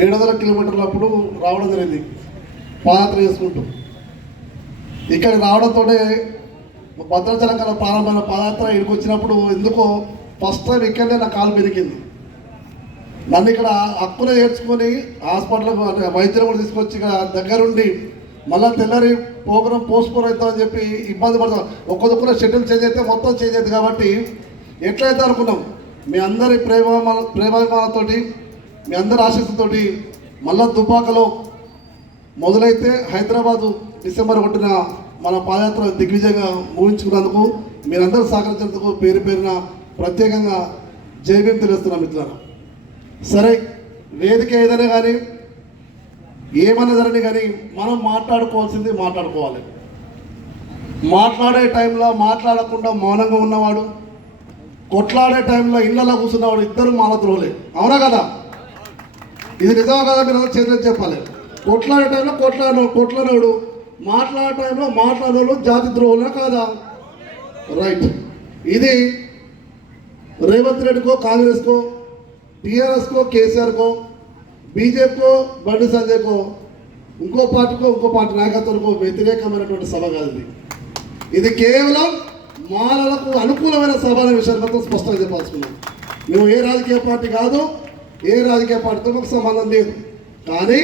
700 కిలోమీటర్ల అప్పుడు రావడం జరిగింది పాదయాత్ర చేసుకుంటూ. ఇక్కడికి రావడంతో భద్రాచలం కన్నా ప్రారంభమైన పాదయాత్ర ఇక్కడికి వచ్చినప్పుడు ఎందుకో ఫస్ట్ టైం ఇక్కడనే నా కాలు పెరిగింది. నన్ను ఇక్కడ హక్కున చేర్చుకొని హాస్పిటల్ వైద్యులు కూడా తీసుకొచ్చి ఇక్కడ దగ్గరుండి మళ్ళీ తెల్లారి ప్రోగ్రాం పోస్ట్పోన్ అవుతామని చెప్పి ఇబ్బంది పడతాం. ఒక్కొక్కరు షెడ్యూల్ చేంజ్ అయితే మొత్తం చేంజ్ అవుతుంది. కాబట్టి ఎట్లయితే అనుకున్నాం మీ అందరి ప్రేమాభిమానంతో మీ అందరి ఆశీస్సుతోటి మళ్ళా దుబ్బాకలో మొదలైతే హైదరాబాదు డిసెంబర్ 1న మన పాదయాత్ర దిగ్విజయంగా ముగించుకున్నందుకు మీరందరూ సహకరించినందుకు పేరు పేరున ప్రత్యేకంగా జైభీం తెలుస్తున్నాం మిత్రులారా. సరే, వేదిక ఏదైనా కానీ ఏమన్నా జరని కానీ మనం మాట్లాడుకోవాల్సింది మాట్లాడుకోవాలి. మాట్లాడే టైంలో మాట్లాడకుండా మౌనంగా ఉన్నవాడు, కొట్లాడే టైంలో ఇళ్ళలో కూర్చున్నవాడు ఇద్దరు మాల ద్రోహులే. అవునా కదా? ఇది నిజమా కదా? మీరు చేతులు చెప్పాలి. కొట్లాడే టైంలో కొట్లాడేవాడు, మాట్లాడే టైంలో మాట్లాడేవాడు జాతి ద్రోహులే కాదా? రైట్. ఇది రేవంత్ రెడ్డికో, కాంగ్రెస్కో, టీఆర్ఎస్కో, కేసీఆర్కో, బీజేపీకో, బండి సంజయ్కో, ఇంకో పార్టీ నాయకత్వానికో వ్యతిరేకమైనటువంటి సభ కాదు. ఇది కేవలం మాలలకు అనుకూలమైన సభ అనే విషయాన్ని మాత్రం స్పష్టంగా చెప్పాల్సుకున్నాం. మేము ఏ రాజకీయ పార్టీ కాదు, ఏ రాజకీయ పార్టీతో మాకు సంబంధం లేదు. కానీ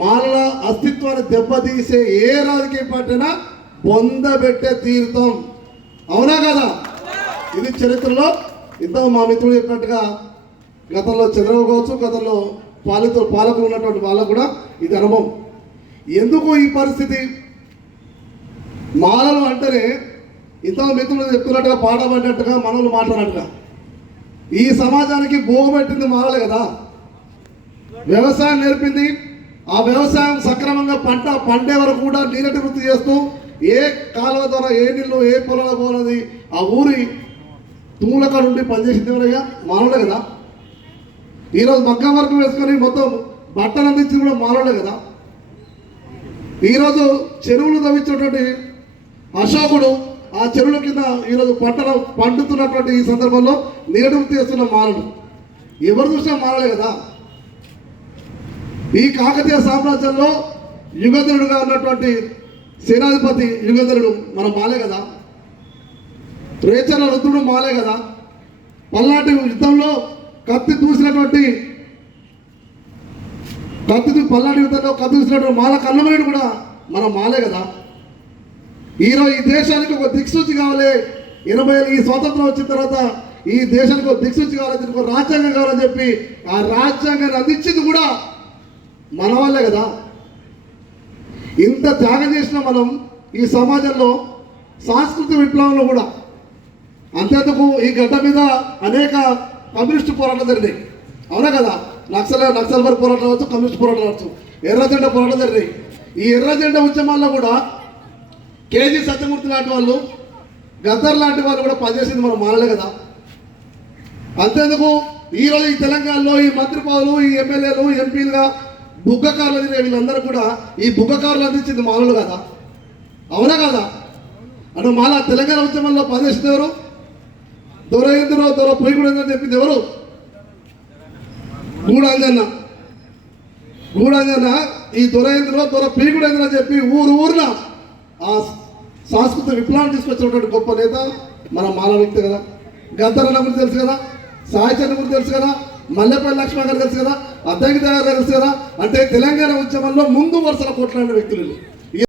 మాలల అస్తిత్వాన్ని దెబ్బతీసే ఏ రాజకీయ పార్టీ అయినా పొందబెట్టే తీరుతాం. అవునా కదా? ఇది చరిత్రలో ఇంత మా మిత్రుడు చెప్పినట్టుగా గతంలో చంద్రబాబు కావచ్చు, గతంలో పాలకులు ఉన్నటువంటి వాళ్ళకు కూడా ఇది అనుభవం. ఎందుకు ఈ పరిస్థితి? మాలలు అంటేనే ఇంత మిత్రులు చెప్తున్నట్టుగా పాట పడినట్టుగా మనలు మాట్లాడినట్టుగా ఈ సమాజానికి భోగపెట్టింది మాలలే కదా. వ్యవసాయం నేర్పింది, ఆ వ్యవసాయం సక్రమంగా పండే వరకు కూడా నీరటి వృత్తి చేస్తూ ఏ కాలువ ద్వారా ఏ నీళ్ళు ఏ పొలాలకు పోనది ఆ ఊరి తూములక నుండి పనిచేసింది ఎవరయ్యా? మానవులే కదా. ఈరోజు మగ్గం వరకు వేసుకొని మొత్తం బట్టలు అందించింది కూడా మానవులే కదా. ఈరోజు చెరువులు తవ్వించినటువంటి అశోకుడు ఆ చెరువుల కింద ఈరోజు పంటలు పండుతున్నటువంటి ఈ సందర్భంలో నీరటి వృత్తి చేస్తున్న మానవుడు ఎవరు చూసినా మానవులే కదా. ఈ కాకతీయ సామ్రాజ్యంలో యుగంధరుడుగా ఉన్నటువంటి సేనాధిపతి యుగంధరుడు మన మాలే కదా. రేచర్ల రుద్రుడు మాలే కదా. పల్నాటి యుద్ధంలో కత్తి దూసినటువంటి మాల కన్నమనేడు కూడా మన మాలే కదా. ఈరోజు ఈ దేశానికి ఒక దిక్సూచి కావాలి. 80 ఈ స్వాతంత్రం వచ్చిన తర్వాత ఈ దేశానికి ఒక దిక్సూచి కావాలి, దీనికి ఒక రాజ్యాంగం కావాలని చెప్పి ఆ రాజ్యాంగాన్ని అందించింది కూడా మన వాళ్ళే కదా. ఇంత త్యాగం చేసిన మనం ఈ సమాజంలో సాంస్కృతిక విప్లవంలో కూడా అంతేందుకు ఈ గడ్డ మీద అనేక కమ్యూనిస్టు పోరాటాలు జరిగినాయి. అవునా కదా? నక్సల్బర్ పోరాటం అవచ్చు, కమ్యూనిస్ట్ పోరాటం అవచ్చు, ఎర్రజెండా పోరాటం జరిగినాయి. ఈ ఎర్రజెండా ఉద్యమాల్లో కూడా కేజీ సత్యమూర్తి లాంటి వాళ్ళు, గద్దర్ లాంటి వాళ్ళు కూడా పనిచేసింది మనం మానలే కదా. అంతేందుకు ఈరోజు ఈ తెలంగాణలో ఈ మంత్రి పదవులు, ఈ ఎమ్మెల్యేలు, ఎంపీలుగా బుగ్గకారులు తిరిగే వీళ్ళందరూ కూడా ఈ బుగ్గకారులు అందించింది మానవులు కదా. అవునా కదా? అంటే మాల తెలంగాణ ఉద్యమంలో పనిచేసింది ఎవరు? దొర పొయ్యిగూడెంద్ర అని చెప్పింది ఎవరు? గూడాంజన్న. ఈ దొర పొయ్యిగూడెంద్ర అని చెప్పి ఊరున ఆ సాంస్కృతిక విప్లవాన్ని తీసుకొచ్చినటువంటి గొప్ప నేత మన మాల వ్యక్తి కదా. గద్దరన్న గురించి తెలుసు కదా, సాయచంద్ర గురించి తెలుసు కదా, మల్లెపల్లి లక్ష్మణ గారు తెలుసు కదా, అద్దంకి గారు తెలుసు కదా. అంటే తెలంగాణ ఉద్యమంలో ముందు వరుసలో కొట్లాడిన వ్యక్తులు.